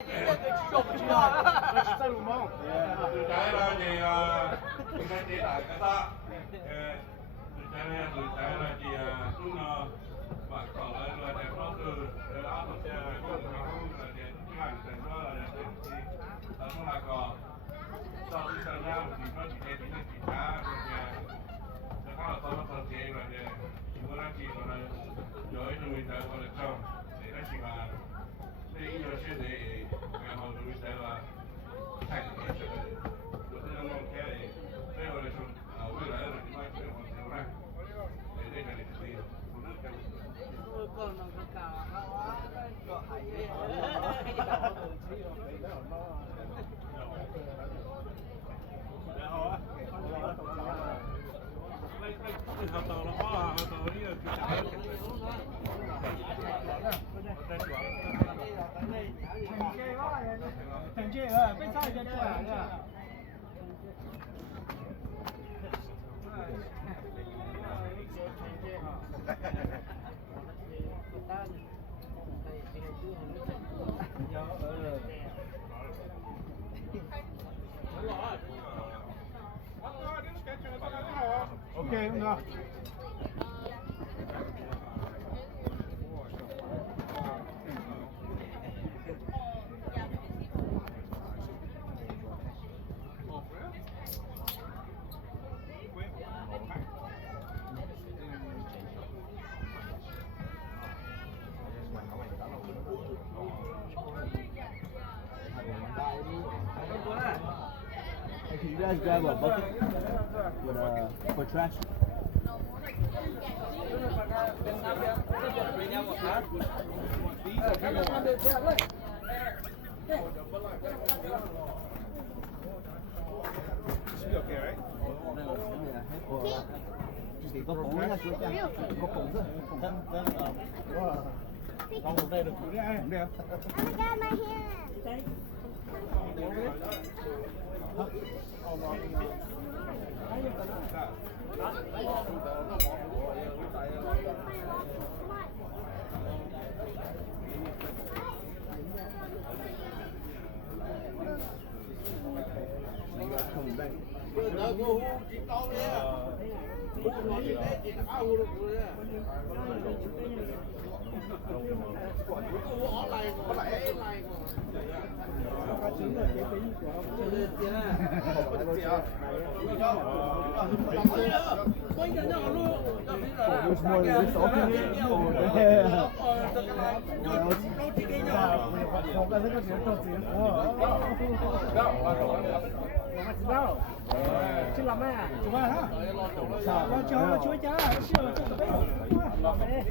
在鲁莽。từ trái là gì từ trái chế tại cái ta từ trái là gì lúc nào bạn còn là đẹp nó từ đó nó sẽ không là đẹp mạnh thành đó là đẹp thì nó là còn sau khi sang nhau thì nó chỉ đẹp những chỉ cá rồi sẽ có là nó còn chế rồi chỉ có là chỉ còn là giỏi cho mình ta còn là trong để nó chỉ mà đây giờ sẽ để ngày hôm nay sẽ là thành cái chuyện của tôi đang mong cái đây là trong未来的你妈这个房子呢，那个你可以不能干。còn nó có cả có hay học tàu nó có học tàu đi là thành chế ở bên sau cho trẻ ok không nào Hey, can you guys grab a bucket for trash? Chỉ có cổng là chuột nha, có cổng thôi. Con một đây được chú đấy, không được. I got my hand. Coming back. Which one is this opening? Oh, yeah. Không có cái chuyện trò chuyện của. Mà chỉ đâu? Chứ làm à? Chú ba hả? Sao? Cho chúa cha, siêu cho tụi bay.